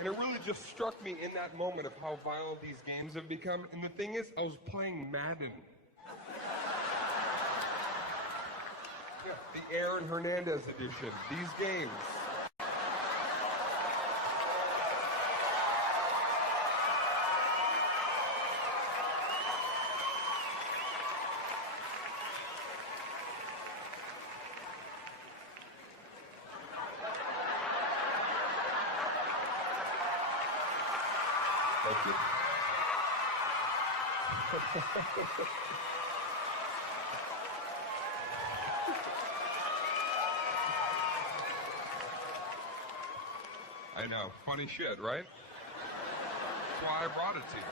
And it really just struck me in that moment of how violent these games have become. And the thing is, I was playing Madden. Yeah, the Aaron Hernandez edition. These games. Thank you. I know, funny shit, right? That's why I brought it to you.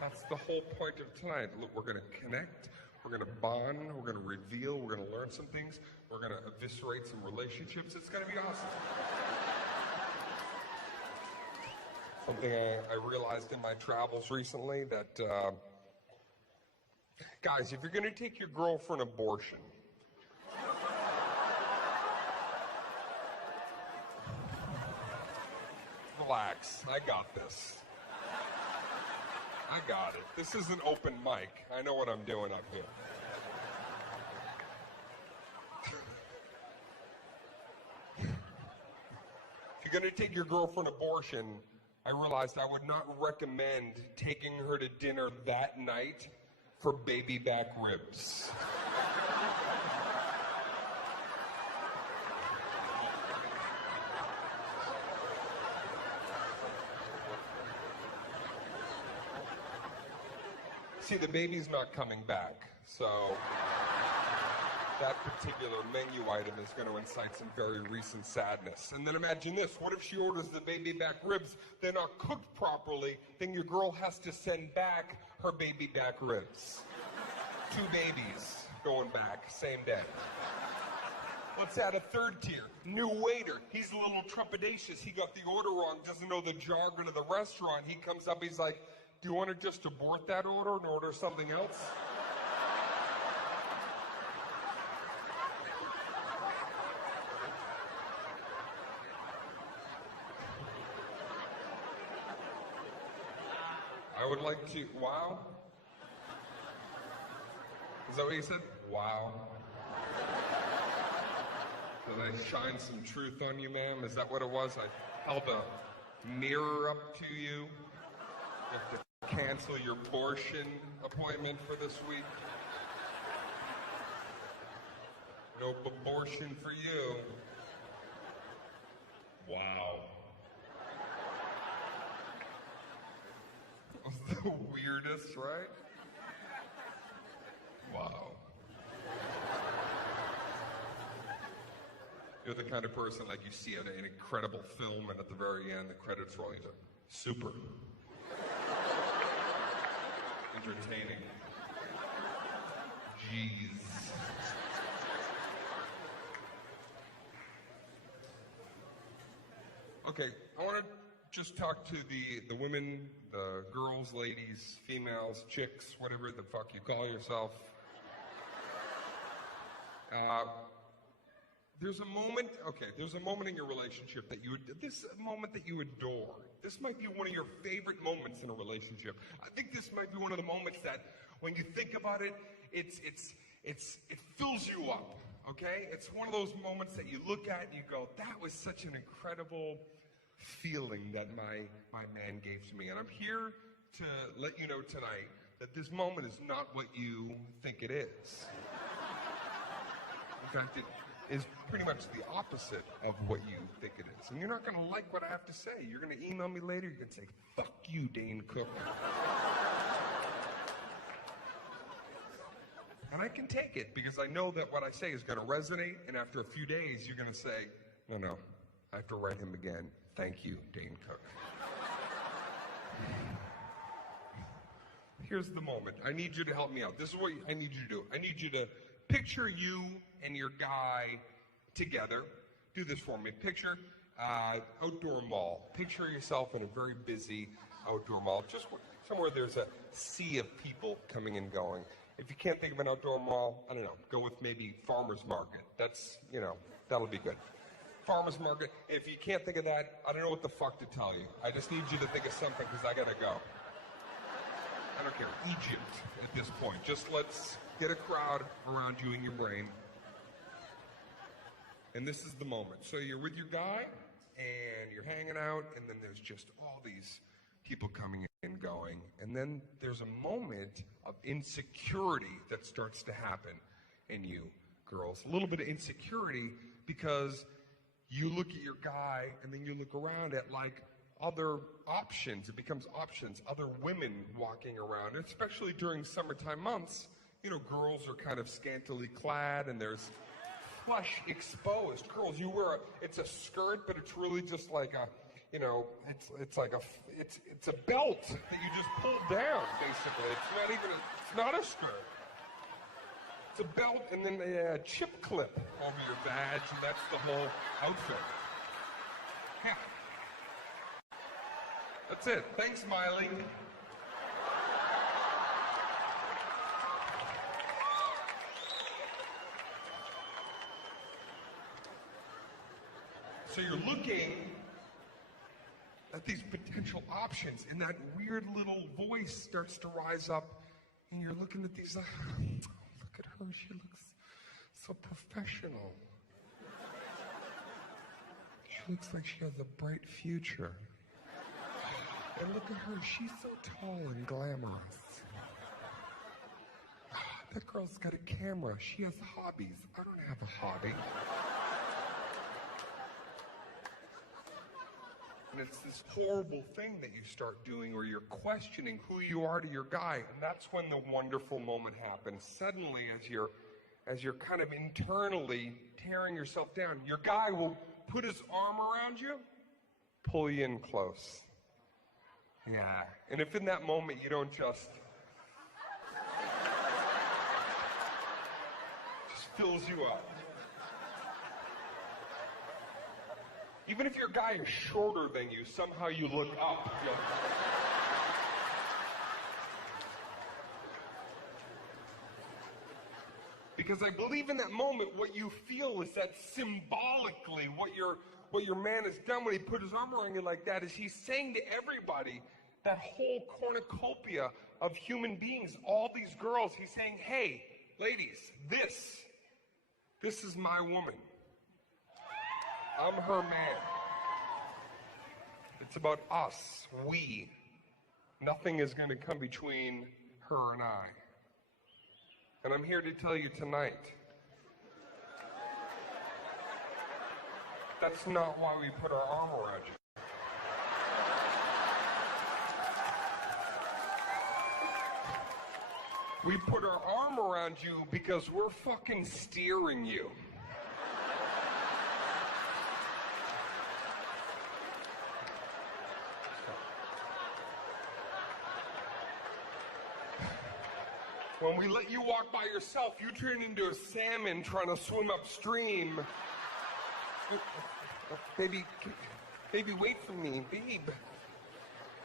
That's the whole point of tonight. Look, we're going to connect, we're going to bond, we're going to reveal, we're going to learn some things, we're going to eviscerate some relationships. It's going to be awesome. Something I realized in my travels recently that, guys, if you're going to take your girl for an abortion, relax. I got this. I got it. This is an open mic. I know what I'm doing up here. If you're going to take your girl for an abortion, I realized I would not recommend taking her to dinner that night for baby back ribs. See, the baby's not coming back, so that particular menu item is going to incite some very recent sadness. And then imagine this, what if she orders the baby back ribs, they're not cooked properly, then your girl has to send back her baby back ribs. 2 babies going back, same day. Let's add a third tier, new waiter. He's a little trepidatious, he got the order wrong, doesn't know the jargon of the restaurant. He comes up, he's like, do you want to just abort that order and order something else? I would like to, wow? Is that what you said? Wow. Did I shine some truth on you, ma'am? Is that what it was? I held a mirror up to you. You have to cancel your abortion appointment for this week. No abortion for you. Wow. The weirdest, right? Wow. You're the kind of person like you see an incredible film and at the very end the credits roll. You go, super. Entertaining. Jeez. Okay, I want to just talk to the women, the girls, ladies, females, chicks, whatever the fuck you call yourself. There's a moment in your relationship that this moment that you adore. This might be one of your favorite moments in a relationship. I think this might be one of the moments that when you think about it, it fills you up, okay? It's one of those moments that you look at and you go, that was such an incredible feeling that my man gave to me. And I'm here to let you know tonight that this moment is not what you think it is. In fact, it is pretty much the opposite of what you think it is. And you're not going to like what I have to say. You're going to email me later. You're going to say, fuck you, Dane Cook. And I can take it because I know that what I say is going to resonate. And after a few days, you're going to say, no, I have to write him again. Thank you, Dane Cook. Here's the moment. I need you to help me out. This is what I need you to do. I need you to picture you and your guy together. Do this for me. Picture outdoor mall. Picture yourself in a very busy outdoor mall. Just somewhere there's a sea of people coming and going. If you can't think of an outdoor mall, I don't know, go with maybe farmer's market. That's, that'll be good. farmer's market. If you can't think of that, I don't know what the fuck to tell you. I just need you to think of something because I gotta go. I don't care. Egypt at this point. Just let's get a crowd around you in your brain. And this is the moment. So you're with your guy, and you're hanging out, and then there's just all these people coming in and going. And then there's a moment of insecurity that starts to happen in you, girls. A little bit of insecurity because you look at your guy, and then you look around at, like, other options. It becomes options. Other women walking around, especially during summertime months. You know, girls are kind of scantily clad, and there's flesh exposed. Girls, you wear it's a skirt, but it's really just like a, you know, it's like it's a belt that you just pull down, basically. It's not a skirt. It's a belt and then a chip clip over your badge, and that's the whole outfit. Yeah. That's it. Thanks, Miley. So you're looking at these potential options, and that weird little voice starts to rise up, and you're looking at these, look at her, she looks so professional. She looks like she has a bright future. And look at her, she's so tall and glamorous. That girl's got a camera, she has hobbies. I don't have a hobby. And it's this horrible thing that you start doing where you're questioning who you are to your guy. And that's when the wonderful moment happens. Suddenly, as you're kind of internally tearing yourself down, your guy will put his arm around you, pull you in close. Yeah. And if in that moment you don't just fills you up. Even if your guy is shorter than you, somehow you look up. Because I believe in that moment, what you feel is that symbolically, what your man has done when he put his arm around you like that is he's saying to everybody, that whole cornucopia of human beings, all these girls, he's saying, hey, ladies, this is my woman. I'm her man. It's about us, we. Nothing is going to come between her and I. And I'm here to tell you tonight, that's not why we put our arm around you. We put our arm around you because we're fucking steering you. When we let you walk by yourself, you turn into a salmon trying to swim upstream. Baby, wait for me, babe.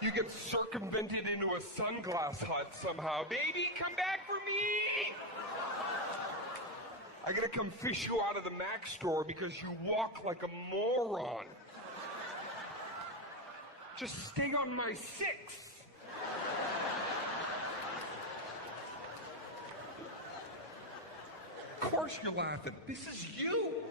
You get circumvented into a sunglass hut somehow. Baby, come back for me! I gotta come fish you out of the Mac store because you walk like a moron. Just stay on my 6. Of course you're laughing. This is you.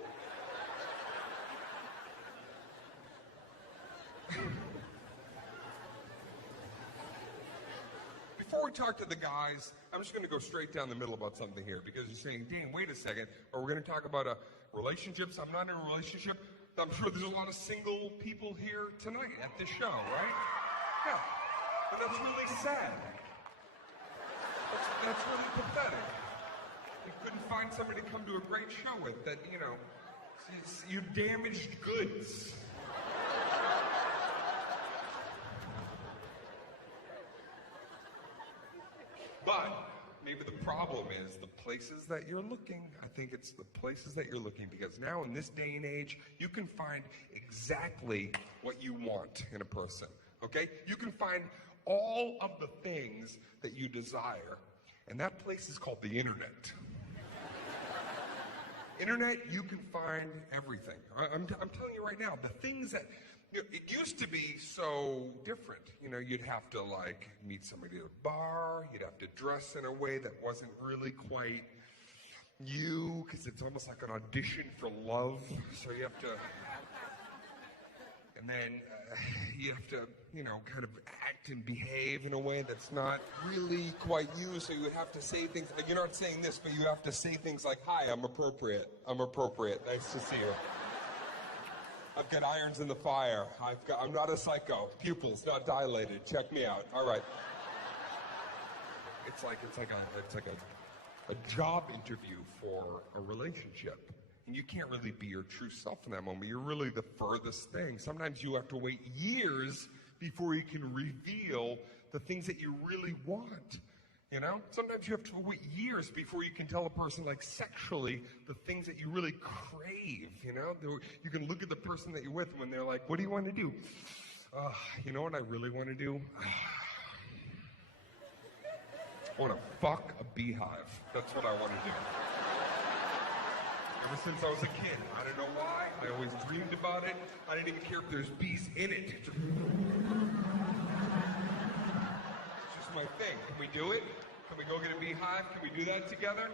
Before we talk to the guys, I'm just going to go straight down the middle about something here because you're saying, Dane, wait a second. Are we going to talk about relationships? I'm not in a relationship. I'm sure there's a lot of single people here tonight at this show, right? Yeah. But that's really sad. That's really pathetic. You couldn't find somebody to come to a great show with that, you know, you damaged goods. But maybe the problem is the places that you're looking. I think it's the places that you're looking because now in this day and age, you can find exactly what you want in a person, okay? You can find all of the things that you desire, and that place is called the internet. Internet, you can find everything. I'm telling you right now, the things that, it used to be so different. You'd have to like meet somebody at a bar, you'd have to dress in a way that wasn't really quite you, because it's almost like an audition for love. So you have to, and then you have to, kind of act and behave in a way that's not really quite you. So you would have to say things, you're not saying this, but you have to say things like, hi, I'm appropriate, nice to see you. I've got irons in the fire, I'm not a psycho, pupils not dilated, check me out, all right. It's like a job interview for a relationship. And you can't really be your true self in that moment. You're really the furthest thing. Sometimes you have to wait years before you can reveal the things that you really want. Sometimes you have to wait years before you can tell a person, like sexually, the things that you really crave. You can look at the person that you're with when they're like, what do you want to do? You know what I really want to do? I want to fuck a beehive. That's what I want to do. Ever since I was a kid. I don't know why. I always dreamed about it. I didn't even care if there's bees in it. It's just my thing. Can we do it? Can we go get a beehive? Can we do that together?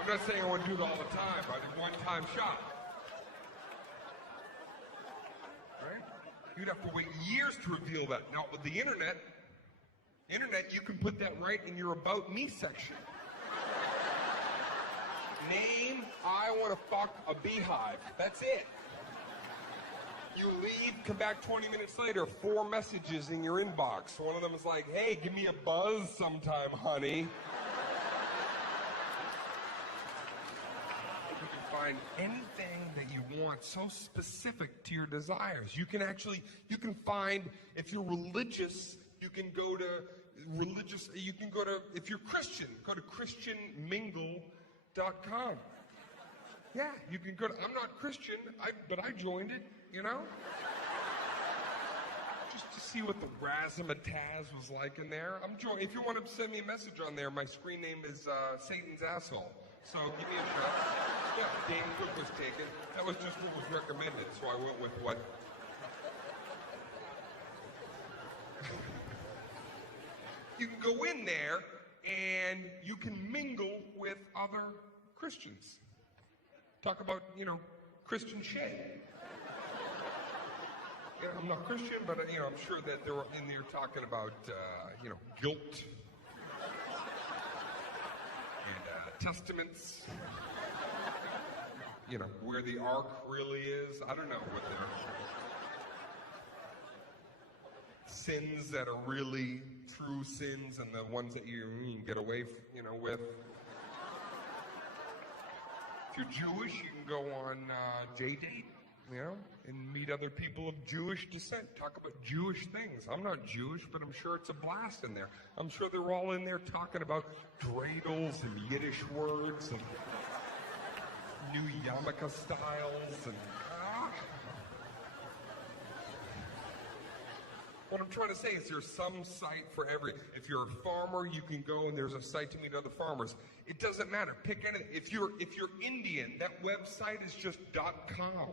I'm not saying I want to do it all the time, but a one-time shot. Right? You'd have to wait years to reveal that. Now, with the internet, you can put that right in your About Me section. Name, I want to fuck a beehive. That's it. You leave, come back 20 minutes later, 4 messages in your inbox. One of them is like, hey, give me a buzz sometime, honey. You can find anything that you want so specific to your desires. You can find, if you're religious, you can go to, if you're Christian, go to christianmingle.com. Yeah, you can go to, I'm not Christian, but I joined it, Just to see what the razzmatazz was like in there. If you want to send me a message on there, my screen name is Satan's Asshole. So give me a shot. Yeah, Dane Cook was taken. That was just what was recommended, so I went with what. You can go in there and you can mingle with other Christians. Talk about, Christian shit. Yeah, I'm not Christian, but, I'm sure that they're in there talking about, guilt and testaments. Where the ark really is. I don't know what they're... Sins that are really true sins and the ones that you get away, with. If you're Jewish, you can go on J-Date, and meet other people of Jewish descent. Talk about Jewish things. I'm not Jewish, but I'm sure it's a blast in there. I'm sure they're all in there talking about dreidels and Yiddish words and new yarmulke styles and... What I'm trying to say is there's some site for every. If you're a farmer, you can go and there's a site to meet other farmers. It doesn't matter. Pick anything. If you're Indian, that website is just .com.